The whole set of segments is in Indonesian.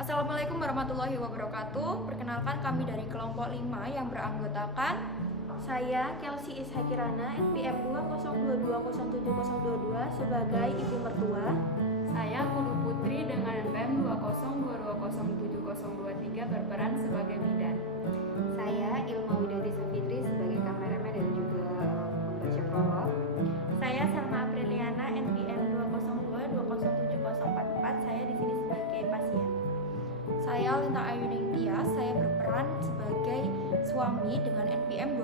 Assalamualaikum warahmatullahi wabarakatuh. Perkenalkan, kami dari kelompok 5 yang beranggotakan saya Kelsey Ishakirana NPM 202207022 sebagai ibu mertua. Saya Kudu Putri dengan NPM 202207023 berperan sebagai bidan. Saya Ilma Widadi Safitri sebagai kameramen dan juga pembaca prolog. Saya Salma Apriliana NPM 202207044. Saya di sini sebagai pasien. Saya Linta Ayuning Tias, saya berperan sebagai suami dengan NPM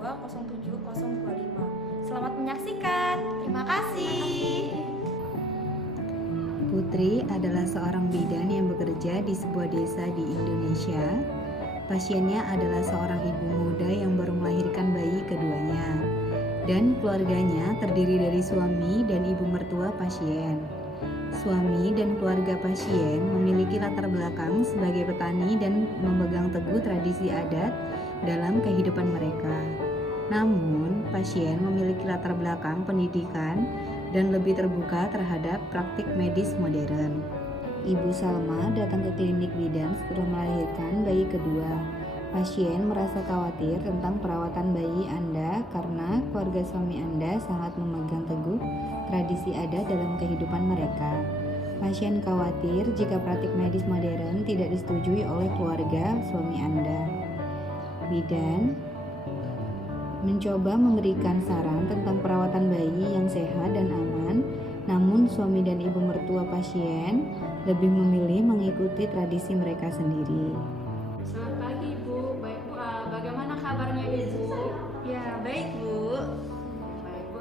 202207025. Selamat menyaksikan. Terima kasih. Putri adalah seorang bidan yang bekerja di sebuah desa di Indonesia. Pasiennya adalah seorang ibu muda yang baru melahirkan bayi keduanya. Dan keluarganya terdiri dari suami dan ibu mertua pasien. Suami dan keluarga pasien memiliki latar belakang sebagai petani dan memegang teguh tradisi adat dalam kehidupan mereka. Namun, pasien memiliki latar belakang pendidikan dan lebih terbuka terhadap praktik medis modern. Ibu Salma datang ke klinik bidan setelah melahirkan bayi kedua. Pasien merasa khawatir tentang perawatan bayi Anda karena keluarga suami Anda sangat memegang teguh tradisi adat dalam kehidupan mereka. Pasien khawatir jika praktik medis modern tidak disetujui oleh keluarga suami Anda. Bidan mencoba memberikan saran tentang perawatan bayi yang sehat dan aman, namun suami dan ibu mertua pasien lebih memilih mengikuti tradisi mereka sendiri. Selamat pagi Bu, baik Bu, bagaimana kabarnya Ibu? Ya, baik Bu. Baik Bu,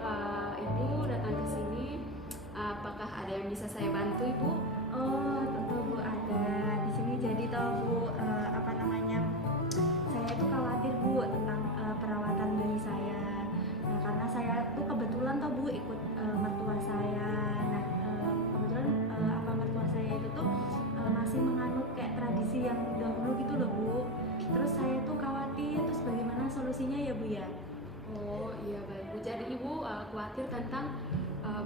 Ibu datang ke sini, apakah ada yang bisa saya bantu Ibu? Oh, tentu Bu ada. Di sini jadi tahu Bu, saya itu khawatir Bu tentang perawatan bayi saya. Nah, karena saya tuh kebetulan tuh Bu ikut mertua saya. Nah, kebetulan mertua saya itu tuh masih menganut kayak tradisi yang dahulu gitu loh Bu. Terus saya tuh khawatir, terus bagaimana solusinya ya Bu ya? Oh iya baik Bu, jadi Ibu khawatir tentang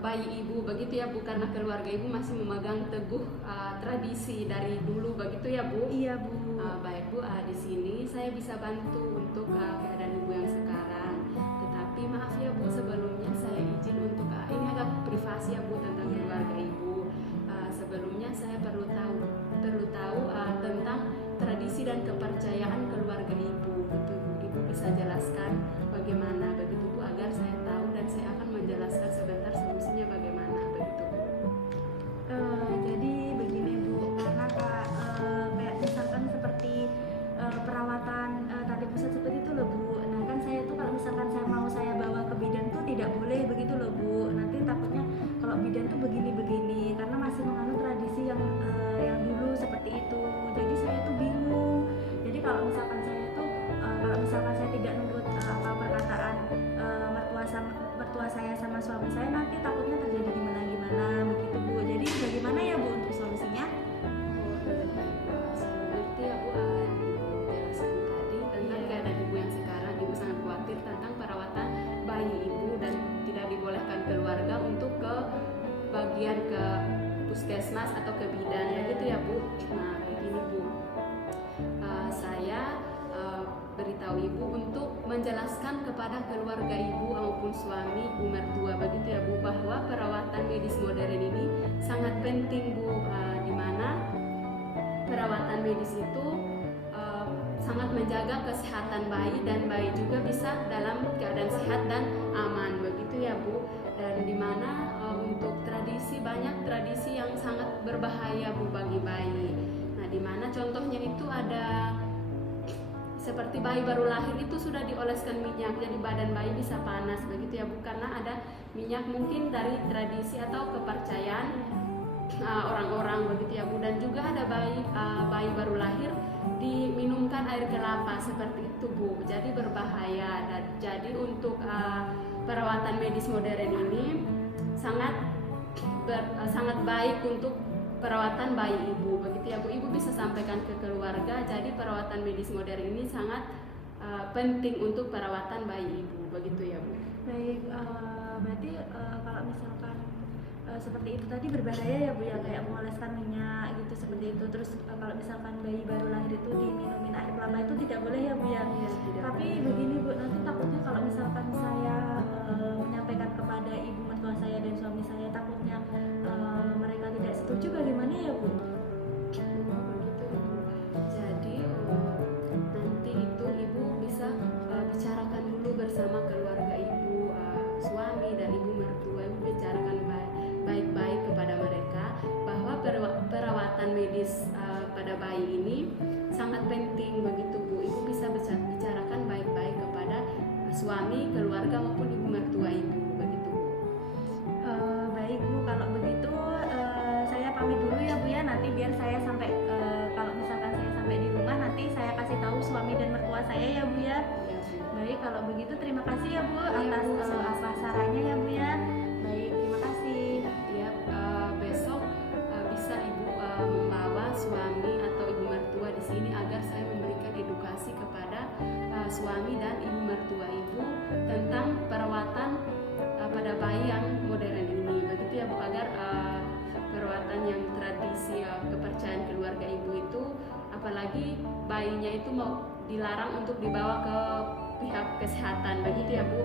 bayi Ibu begitu ya Bu, karena keluarga Ibu masih memegang teguh tradisi dari dulu begitu ya Bu? Iya Bu. Baik Bu, di sini saya bisa bantu untuk keadaan Ibu yang sekarang. Tetapi maaf ya Bu, sebelumnya saya izin untuk ini agak privasi ya Bu tentang keluarga Ibu. Sebelumnya saya perlu tahu tentang tradisi dan kepercayaan keluarga Ibu. Begitu Bu, Ibu bisa jelaskan bagaimana begitu Bu agar saya tahu dan saya akan menjelaskan sebentar solusinya bagaimana begitu Bu. Jadi begini Bu, karena kayak misalkan seperti perawatan tali pusat seperti itu loh Bu. Nah kan saya tuh kalau misalkan saya bawa ke bidan tuh tidak boleh begitu loh Bu. Nanti takutnya kalau bidan tuh begini-begini karena masih menganut tradisi yang dulu seperti itu. Jadi saya tuh bingung. Jadi kalau misalkan saya tidak nurut perkataan mertua saya sama suami saya, nanti takutnya terjadi gimana begitu Bu. Jadi bagaimana ya Bu untuk solusinya? Seperti ya Bu, jelaskan tadi tentang keadaan Ibu yang sekarang. Ibu sangat khawatir tentang perawatan bayi Ibu dan tidak dibolehkan keluarga untuk ke bagian ke puskesmas atau ke bidan begitu ya Bu. Nah begini Bu, saya beritahu Ibu untuk menjelaskan kepada keluarga Ibu maupun suami Ibu mertua begitu ya Bu, bahwa perawatan medis modern ini sangat penting Bu, di mana perawatan medis itu sangat menjaga kesehatan bayi dan bayi juga bisa dalam keadaan sehat dan aman begitu ya Bu. Dan di mana untuk banyak tradisi yang sangat berbahaya Bu bagi bayi. Nah di mana contohnya itu ada seperti bayi baru lahir itu sudah dioleskan minyak, jadi badan bayi bisa panas begitu ya Bu, karena ada minyak mungkin dari tradisi atau kepercayaan orang-orang begitu ya Bu. Dan juga ada bayi baru lahir diminumkan air kelapa seperti itu Bu, jadi berbahaya. Dan jadi untuk perawatan medis modern ini sangat baik untuk perawatan bayi Ibu begitu ya Bu. Ibu bisa sampaikan ke keluarga, jadi perawatan medis modern ini sangat penting untuk perawatan bayi Ibu begitu ya Bu. Baik, berarti kalau misalkan seperti itu tadi berbahaya ya Bu ya, kayak mengoleskan minyak gitu seperti itu. Terus kalau misalkan bayi baru lahir itu diminumin air kelapa itu tidak boleh ya Bu ya. Iya, tidak Tapi boleh. begini Bu, nanti takutnya kalau misalkan saya menyampaikan kepada ibu mertua saya dan suami saya, takutnya mereka tidak setuju, bagaimana ya Bu? Jadi nanti itu ibu bisa bicarakan dulu bersama keluarga ibu, suami dan ibu mertua. Ibu bicarakan baik-baik kepada mereka bahwa perawatan medis pada bayi ini sangat penting begitu Bu. Ibu bisa bicarakan baik-baik kepada suami, keluarga maupun ibu mertua ibu begitu Bu. Baik Bu, kalau begitu saya pamit dulu ya Bu ya. Nanti biar saya sampai kalau misalkan saya sampai di rumah, nanti saya kasih tahu suami dan mertua saya ya Bu ya. Ya, Bu. Baik, kalau begitu terima kasih ya Bu Iya, atas Bu, sama-sama. apa sarannya ya Bu ya. Baik, terima kasih. Ya, besok bisa ibu membawa suami atau ibu mertua di sini agar saya memberikan edukasi kepada suami dan ibu mertua ibu tentang perawatan pada bayi yang modern ini, begitu ya Bu, agar perawatan yang tradisi kepercayaan keluarga ibu itu, apalagi bayinya itu mau dilarang untuk dibawa ke pihak kesehatan, begitu ya Bu,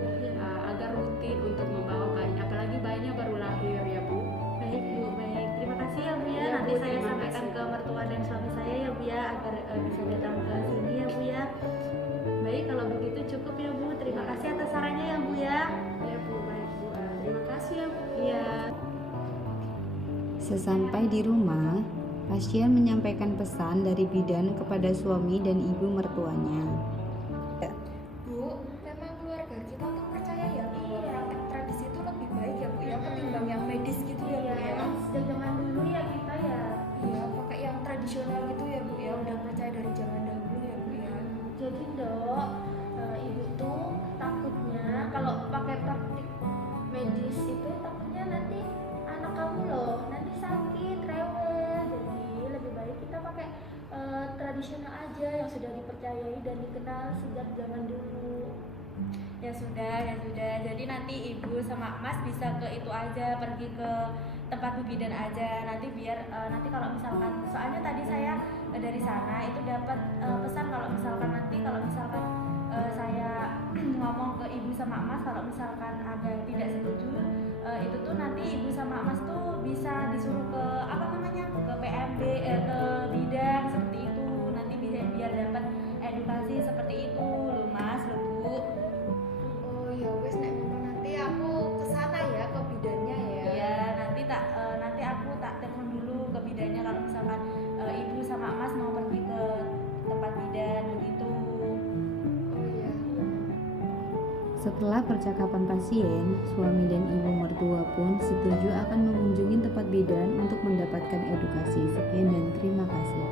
agar rutin untuk membawa bayi, apalagi bayinya baru lahir ya Bu. Baik Bu, baik. Terima kasih ya Bu ya. Ya, Nanti Bu, saya terima sampaikan kasih. ke mertua dan suami saya ya Bu ya, agar bisa datang ke sini ya Bu ya. Baik, kalau begitu cukup ya Bu. Terima kasih atas sarannya ya Bu ya. Ya Bu, baik Bu. Terima kasih ya Bu. Iya. Sesampai di rumah, pasien menyampaikan pesan dari bidan kepada suami dan ibu mertuanya. Bu, memang keluarga kita tuh percaya ya bahwa praktek tradisi itu lebih baik ya Bu ya ketimbang yang medis gitu ya Bu ya. Sejak zaman dulu ya kita ya. Iya, pakai yang tradisional gitu ya Bu ya, udah percaya dari zaman dahulu ya Bu ya. Jadi Dok, ibu tuh takutnya kalau pakai praktik medis itu takutnya nanti anak kamu loh nanti sakit, rewel. Jadi lebih baik kita pakai tradisional aja yang sudah dipercayai dan dikenal sejak zaman dulu. Ya sudah. Jadi nanti ibu sama Mas bisa ke itu aja, pergi ke tempat bidan aja. Nanti biar nanti kalau misalkan, soalnya tadi saya dari sana itu dapat pesan kalau misalkan saya ngomong ke ibu sama Mas kalau misalkan ada tidak setuju, itu tuh nanti ibu sama Mas tuh bisa disuruh ke ke PMB, ke bidan seperti itu. Nanti biar dapat edukasi seperti itu loh Mas, loh Bu. Oh ya wes nek ngono nanti aku kesana ya ke bidannya ya. Iya, nanti aku tak telepon dulu ke bidannya kalau misalkan ibu sama Mas mau pergi ke tempat bidan begitu. Oh iya. Setelah percakapan pasien, suami dan ibu mertua pun setuju akan mengunjungi tempat bidan untuk mendapatkan edukasi. Sekian dan terima kasih.